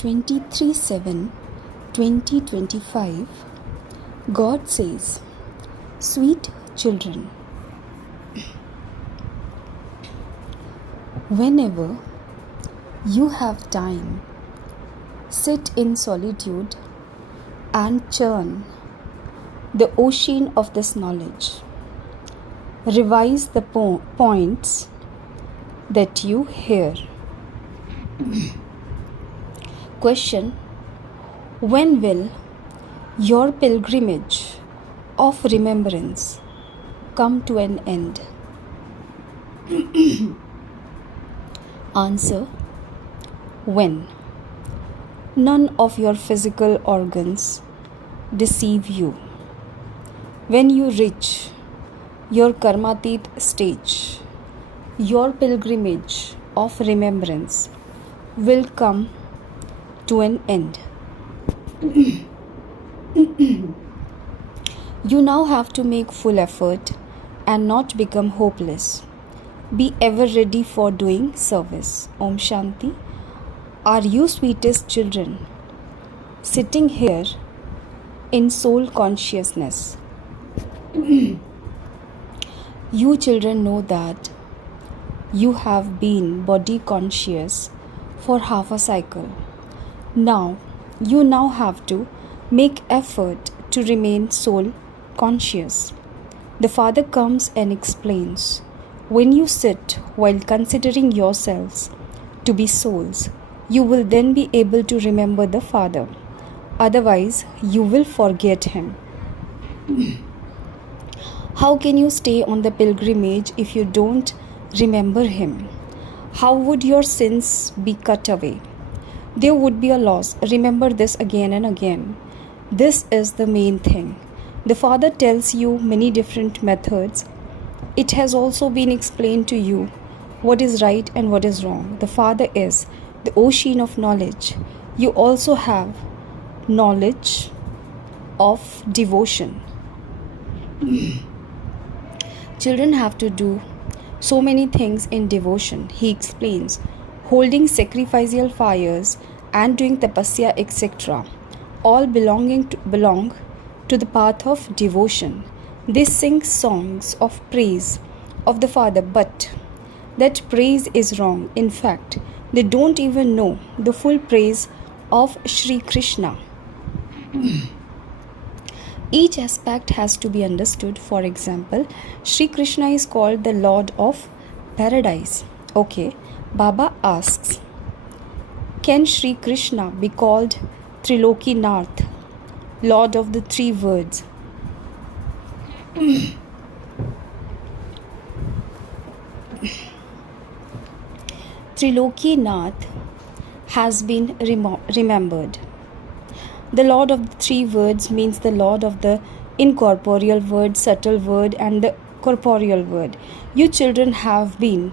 23/7/2025, God says, "Sweet children, whenever you have time, sit in solitude and churn the ocean of this knowledge. Revise the points that you hear." Question: when will your pilgrimage of remembrance come to an end? Answer: when none of your physical organs deceive you. When you reach your karmatit stage, your pilgrimage of remembrance will come to an end. You now have to make full effort and not become hopeless. Be ever ready for doing service. Om Shanti. Are you sweetest children sitting here in soul consciousness? You children know that you have been body conscious for half a cycle. You now have to make effort to remain soul conscious. The Father comes and explains, when you sit while considering yourselves to be souls, you will then be able to remember the Father. Otherwise, you will forget Him. How can you stay on the pilgrimage if you don't remember Him? How would your sins be cut away? There would be a loss. Remember this again and again. This is the main thing. The Father tells you many different methods. It has also been explained to you what is right and what is wrong. The Father is the ocean of knowledge. You also have knowledge of devotion. Children have to do so many things in devotion. He explains, holding sacrificial fires and doing tapasya, etc. all belong to the path of devotion. They sing songs of praise of the Father, but that praise is wrong. In fact, they don't even know the full praise of Sri Krishna. Each aspect has to be understood. For example, Sri Krishna is called the Lord of Paradise. Okay, Baba asks, can Sri Krishna be called Trilokinath, Lord of the three words? Trilokinath has been remembered. The Lord of the three words means the Lord of the incorporeal word, subtle word, and the corporeal word. You children have been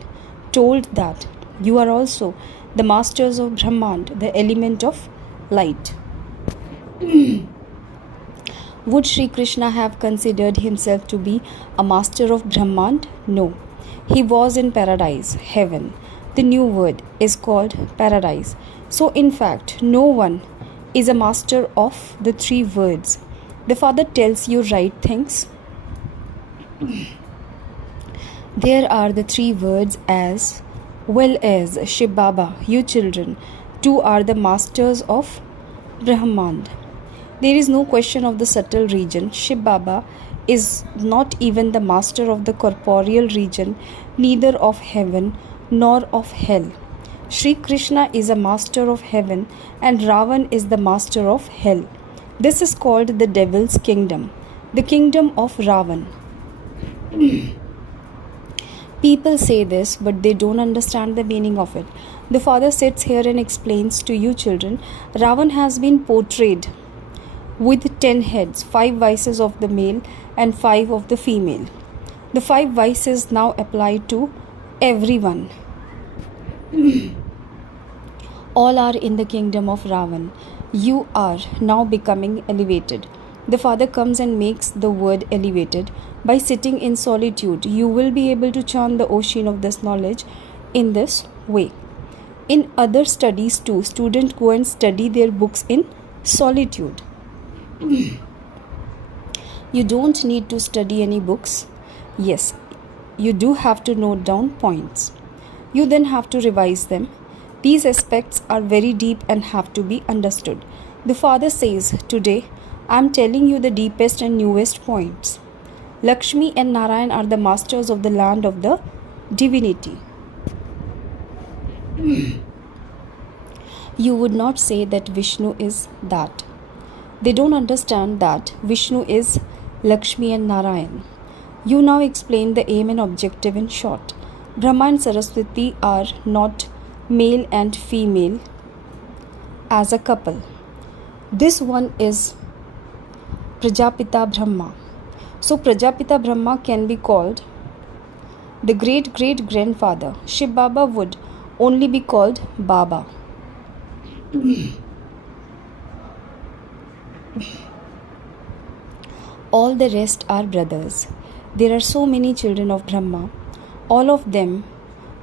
told that you are also the masters of Brahmand, the element of light. Would Sri Krishna have considered himself to be a master of Brahmand? No. He was in paradise, heaven. The new word is called paradise. So in fact, no one is a master of the three words. The Father tells you right things. There are the three words as well as Shiv Baba. You children too are the masters of Brahmand. There is no question of the subtle region. Shiv Baba is not even the master of the corporeal region, neither of heaven nor of hell. Sri Krishna is a master of heaven and Ravan is the master of hell. This is called the devil's kingdom, the kingdom of Ravan. People say this, but they don't understand the meaning of it. The Father sits here and explains to you children, Ravan has been portrayed with 10 heads, 5 vices of the male and 5 of the female. The 5 vices now apply to everyone. All are in the kingdom of Ravan. You are now becoming elevated. The Father comes and makes the word elevated. By sitting in solitude, you will be able to chant the ocean of this knowledge in this way. In other studies too, students go and study their books in solitude. You don't need to study any books. Yes, you do have to note down points. You then have to revise them. These aspects are very deep and have to be understood. The father says, today I am telling you the deepest and newest points. Lakshmi and Narayan are the masters of the land of the divinity. You would not say that Vishnu is that. They don't understand that Vishnu is Lakshmi and Narayan. You now explain the aim and objective in short. Brahma and Saraswati are not male and female as a couple. This one is Prajapita Brahma. So Prajapita Brahma can be called the great-great-grandfather. Shiv Baba would only be called Baba. All the rest are brothers. There are so many children of Brahma. All of them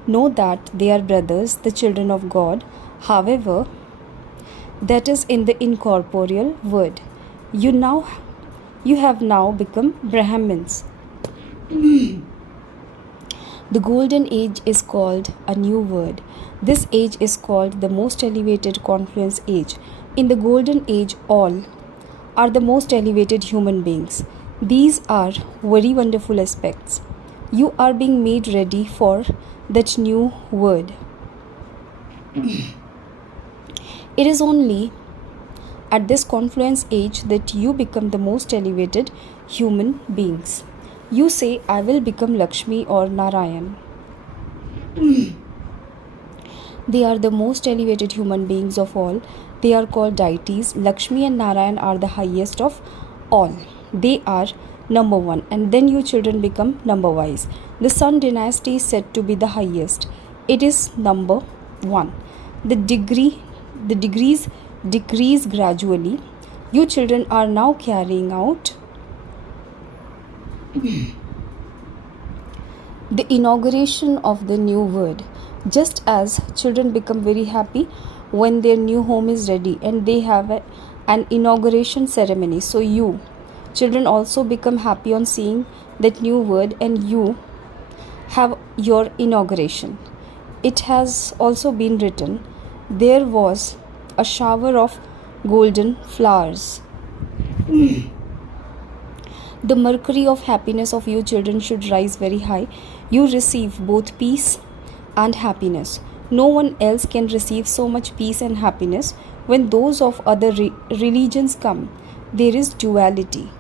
know that they are brothers, the children of God. However, that is in the incorporeal world. You have now become Brahmins. The golden age is called a new word. This age is called the most elevated confluence age. In the golden age, all are the most elevated human beings. These are very wonderful aspects. You are being made ready for that new word. It is only at this confluence age that you become the most elevated human beings. You say, I will become Lakshmi or Narayan. They are the most elevated human beings of all. They are called deities. Lakshmi and Narayan are the highest of all. They are number one, and then you children become number wise. The Sun dynasty is said to be the highest. It is number one. The degrees decrease gradually. You children are now carrying out the inauguration of the new word. Just as children become very happy when their new home is ready and they have an inauguration ceremony, so you children also become happy on seeing that new word and you have your inauguration. It has also been written, there was a shower of golden flowers. The mercury of happiness of you children should rise very high. You receive both peace and happiness. No one else can receive so much peace and happiness. When those of other religions come, there is duality.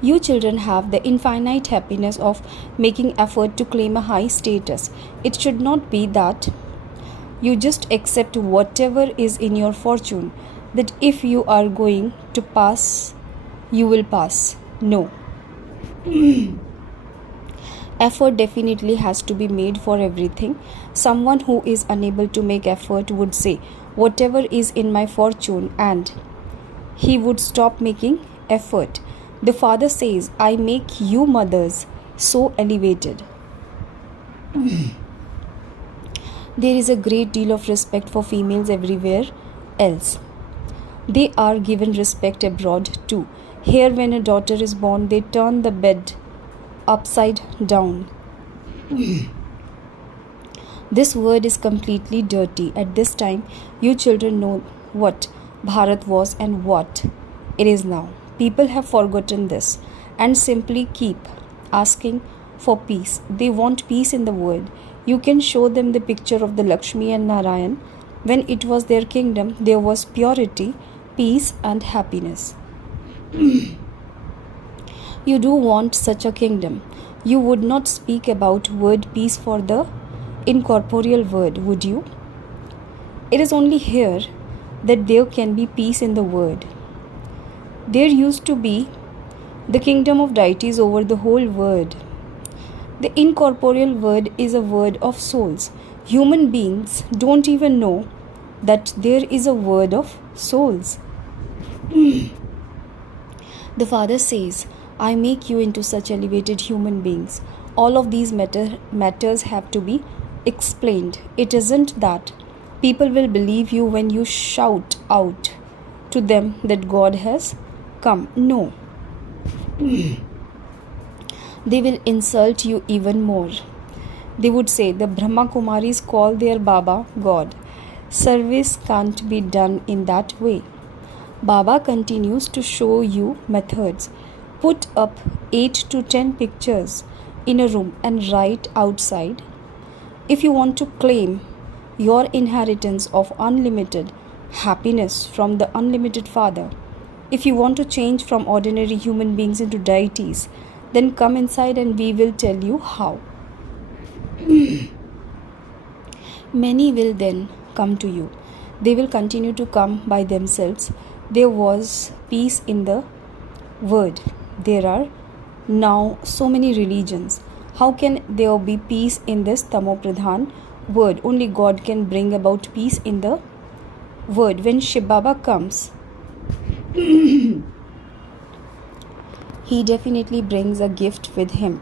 You children have the infinite happiness of making effort to claim a high status. It should not be that you just accept whatever is in your fortune, that if you are going to pass, you will pass. No. Effort definitely has to be made for everything. Someone who is unable to make effort would say, whatever is in my fortune, and he would stop making effort. The father says, I make you mothers so elevated. There is a great deal of respect for females everywhere else. They are given respect abroad too. Here, when a daughter is born, they turn the bed upside down. This word is completely dirty. At this time, you children know what Bharat was and what it is now. People have forgotten this and simply keep asking for peace. They want peace in the world. You can show them the picture of the Lakshmi and Narayan. When it was their kingdom, there was purity, peace and happiness. You do want such a kingdom. You would not speak about word peace for the incorporeal word, would you? It is only here that there can be peace in the word. There used to be the kingdom of deities over the whole world. The incorporeal word is a word of souls. Human beings don't even know that there is a word of souls. The father says, I make you into such elevated human beings. All of these matters have to be explained, it isn't that people will believe you when you shout out to them that God has come. No, they will insult you even more. They would say the BrahmaKumaris call their Baba God. Service can't be done in that way. Baba continues to show you methods. Put up 8 to 10 pictures in a room and write outside. If you want to claim your inheritance of unlimited happiness from the unlimited Father, if you want to change from ordinary human beings into deities, then come inside and we will tell you how. Many will then come to you. They will continue to come by themselves. There was peace in the word. There are now so many religions. How can there be peace in this Tamopradhan word? Only God can bring about peace in the word. When Shiv Baba comes, he definitely brings a gift with him.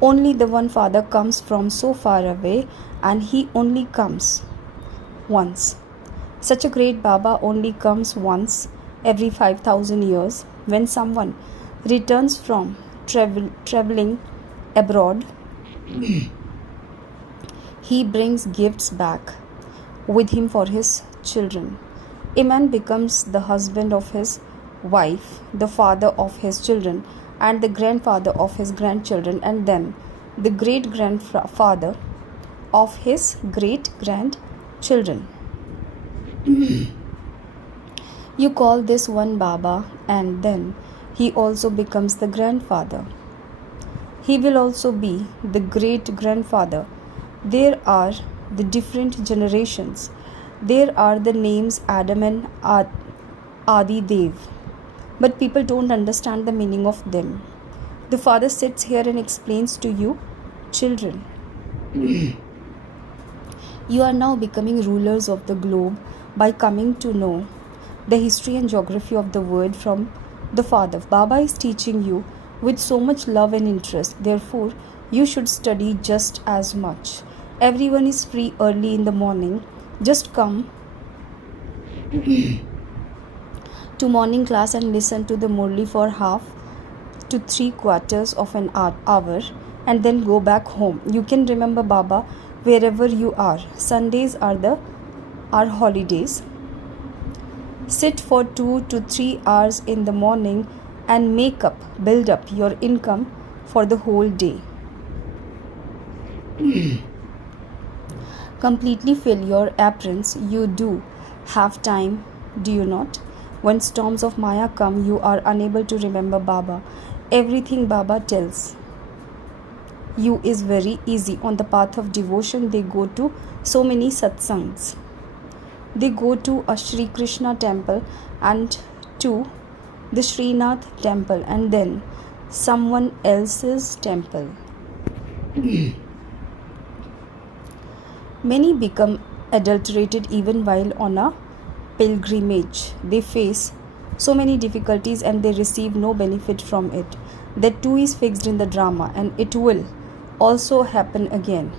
Only the one Father comes from so far away, and he only comes once. Such a great Baba only comes once every 5,000 years. When someone returns from traveling abroad, he brings gifts back with him for his children. A man becomes the husband of his wife, the father of his children, and the grandfather of his grandchildren, and then the great grandfather of his great grandchildren. You call this one Baba, and then he also becomes the grandfather. He will also be the great grandfather. There are the different generations. There are the names Adam and Adi Dev. But people don't understand the meaning of them. The Father sits here and explains to you, children. You are now becoming rulers of the globe by coming to know the history and geography of the word from the Father. Baba is teaching you with so much love and interest. Therefore, you should study just as much. Everyone is free early in the morning. Just come to morning class and listen to the Murli for half to 3/4 of an hour and then go back home. You can remember Baba wherever you are. Sundays are holidays. Sit for 2 to 3 hours in the morning and build up your income for the whole day. Completely fill your aprons. You do have time, do you not? When storms of Maya come, you are unable to remember Baba. Everything Baba tells you is very easy. On the path of devotion, they go to so many satsangs. They go to a Shri Krishna temple and to the Srinath temple and then someone else's temple. Many become adulterated even while on a pilgrimage. They face so many difficulties and they receive no benefit from it. That too is fixed in the drama and it will also happen again.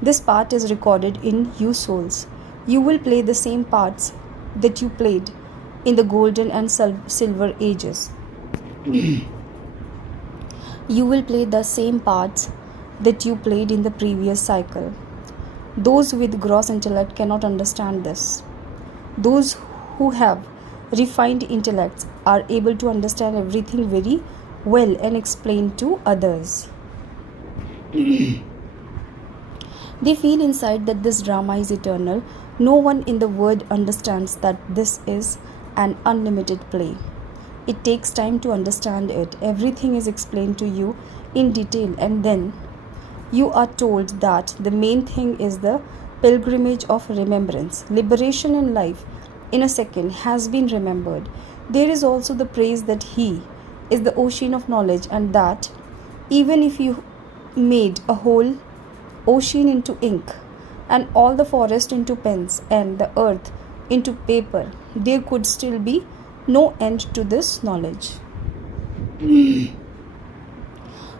This part is recorded in you souls. You will play the same parts that you played in the golden and silver ages. You will play the same parts that you played in the previous cycle. Those with gross intellect cannot understand this. Those who have refined intellects are able to understand everything very well and explain to others. They feel inside that this drama is eternal. No one in the world understands that this is an unlimited play. It takes time to understand it. Everything is explained to you in detail and then you are told that the main thing is the pilgrimage of remembrance. Liberation in life in a second has been remembered. There is also the praise that He is the ocean of knowledge and that even if you made a whole ocean into ink and all the forest into pens and the earth into paper, there could still be no end to this knowledge.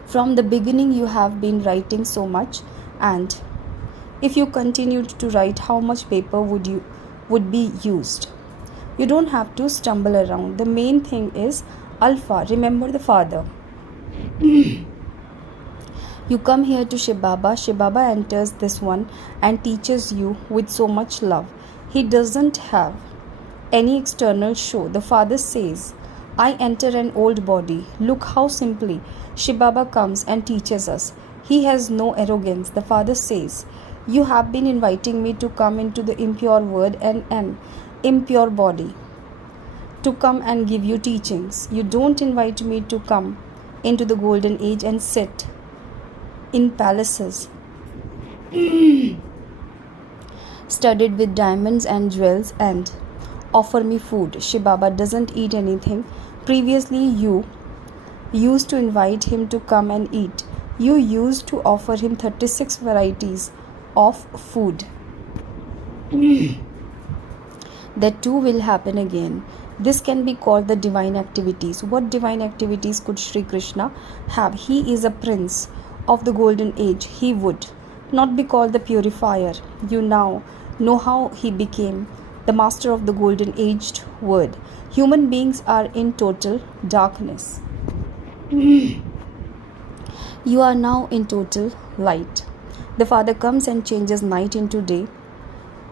From the beginning you have been writing so much and If you continued to write, how much paper would be used? You don't have to stumble around. The main thing is Alpha. Remember the father. You come here to Shibaba. Shibaba enters this one and teaches you with so much love. He doesn't have any external show. The father says, I enter an old body. Look how simply Shibaba comes and teaches us. He has no arrogance. The father says, you have been inviting me to come into the impure world and an impure body, to come and give you teachings. You don't invite me to come into the golden age and sit in palaces studded with diamonds and jewels and offer me food. Shibaba doesn't eat anything. Previously, you used to invite him to come and eat. You used to offer him 36 varieties of food. That too will happen again. This can be called the divine activities. What divine activities could Sri Krishna have? He is a prince of the golden age. He would not be called the purifier. You now know how he became the master of the golden aged world. Human beings are in total darkness. You are now in total light. The Father comes and changes night into day.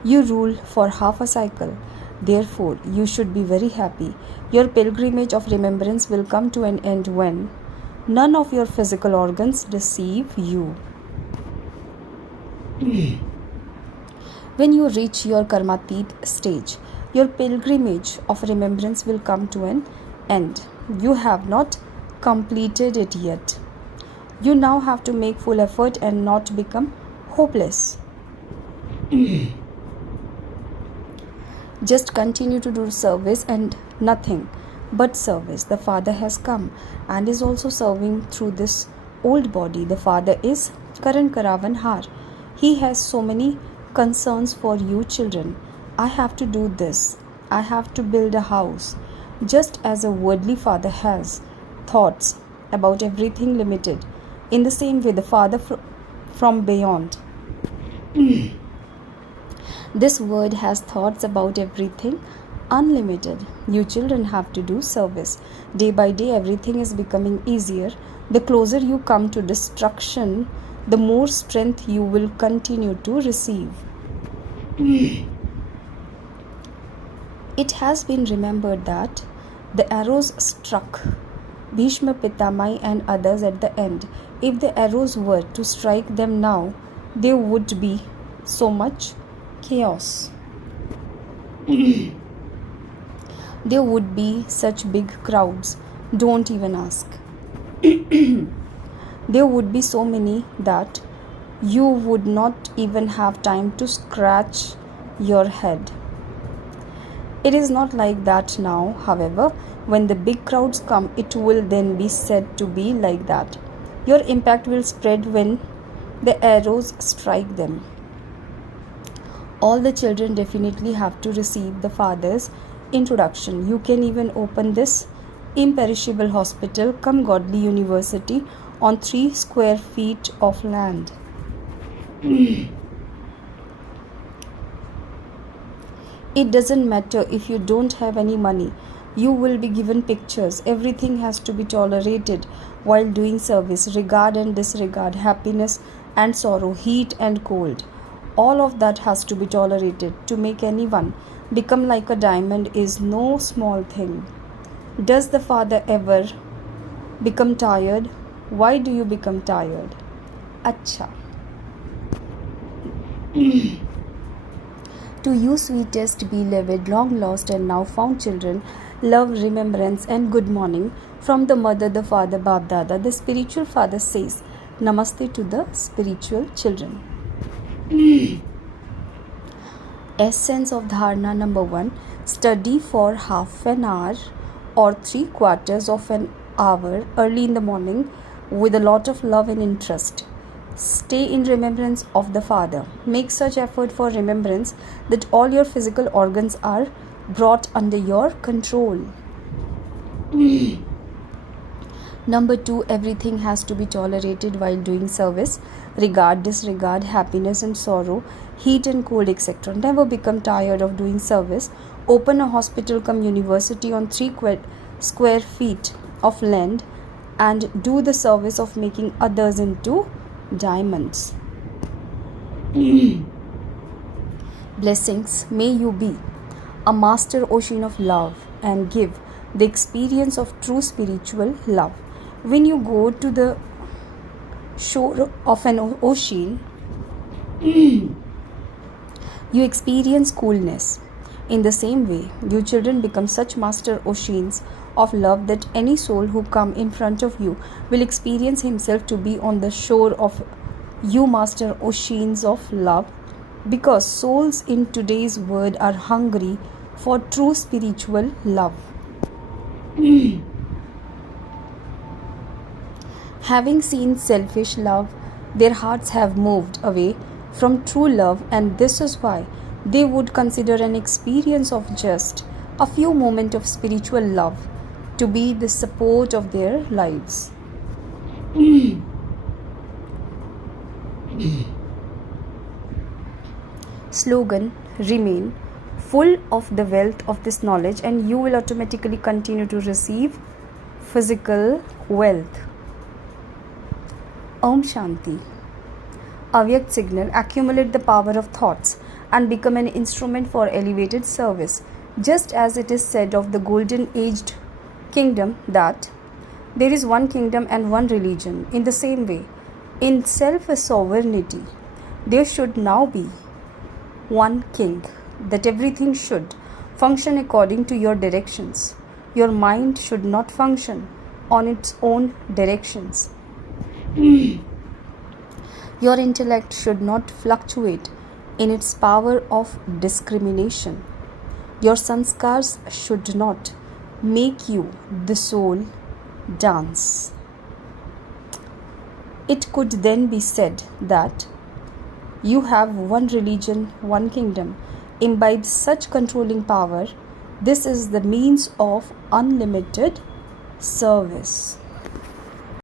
You rule for half a cycle. Therefore, you should be very happy. Your pilgrimage of remembrance will come to an end when none of your physical organs deceive you. When you reach your karmatit stage, your pilgrimage of remembrance will come to an end. You have not completed it yet. You now have to make full effort and not become hopeless. Just continue to do service and nothing but service. The Father has come and is also serving through this old body. The Father is Karan Karavan Har. He has so many concerns for you children. I have to do this. I have to build a house. Just as a worldly father has thoughts about everything limited, in the same way the Father from beyond this world has thoughts about everything unlimited. You children have to do service. Day by day everything is becoming easier. The closer you come to destruction, the more strength you will continue to receive. It has been remembered that the arrows struck Bhishma Pitamai and others at the end. If the arrows were to strike them now, there would be so much chaos. There would be such big crowds. Don't even ask. There would be so many that you would not even have time to scratch your head. It is not like that now, however. When the big crowds come, it will then be said to be like that. Your impact will spread when the arrows strike them. All the children definitely have to receive the Father's introduction. You can even open this imperishable hospital come godly university on 3 square feet of land. It doesn't matter if you don't have any money. You will be given pictures. Everything has to be tolerated while doing service. Regard and disregard, happiness and sorrow, heat and cold. All of that has to be tolerated. To make anyone become like a diamond is no small thing. Does the Father ever become tired? Why do you become tired? Acha. To you, sweetest, beloved, long lost and now found children, love, remembrance and good morning from the mother, the father, Bab Dada. The spiritual father says Namaste to the spiritual children. Essence of Dharana number 1. Study for half an hour or 3/4 of an hour early in the morning with a lot of love and interest. Stay in remembrance of the Father. Make such effort for remembrance that all your physical organs are brought under your control. Number 2, everything has to be tolerated while doing service. Regard, disregard, happiness and sorrow, heat and cold, etc. Never become tired of doing service. Open a hospital cum university on 3 square feet of land and do the service of making others into diamonds. Blessings, may you be a master ocean of love and give the experience of true spiritual love. When you go to the shore of an ocean, you experience coolness. In the same way, you children become such master oceans of love that any soul who come in front of you will experience himself to be on the shore of you master oceans of love, because souls in today's world are hungry for true spiritual love. Having seen selfish love, their hearts have moved away from true love, and this is why they would consider an experience of just a few moments of spiritual love to be the support of their lives. Slogan: remain full of the wealth of this knowledge and you will automatically continue to receive physical wealth. Om Shanti. Avyakt signal: accumulate the power of thoughts and become an instrument for elevated service. Just as it is said of the golden aged kingdom that there is one kingdom and one religion, in the same way, in self-sovereignty, there should now be one king, that everything should function according to your directions. Your mind should not function on its own directions. Your intellect should not fluctuate in its power of discrimination. Your sanskars should not make you, the soul, dance. It could then be said that you have one religion, one kingdom, imbibe such controlling power. This is the means of unlimited service.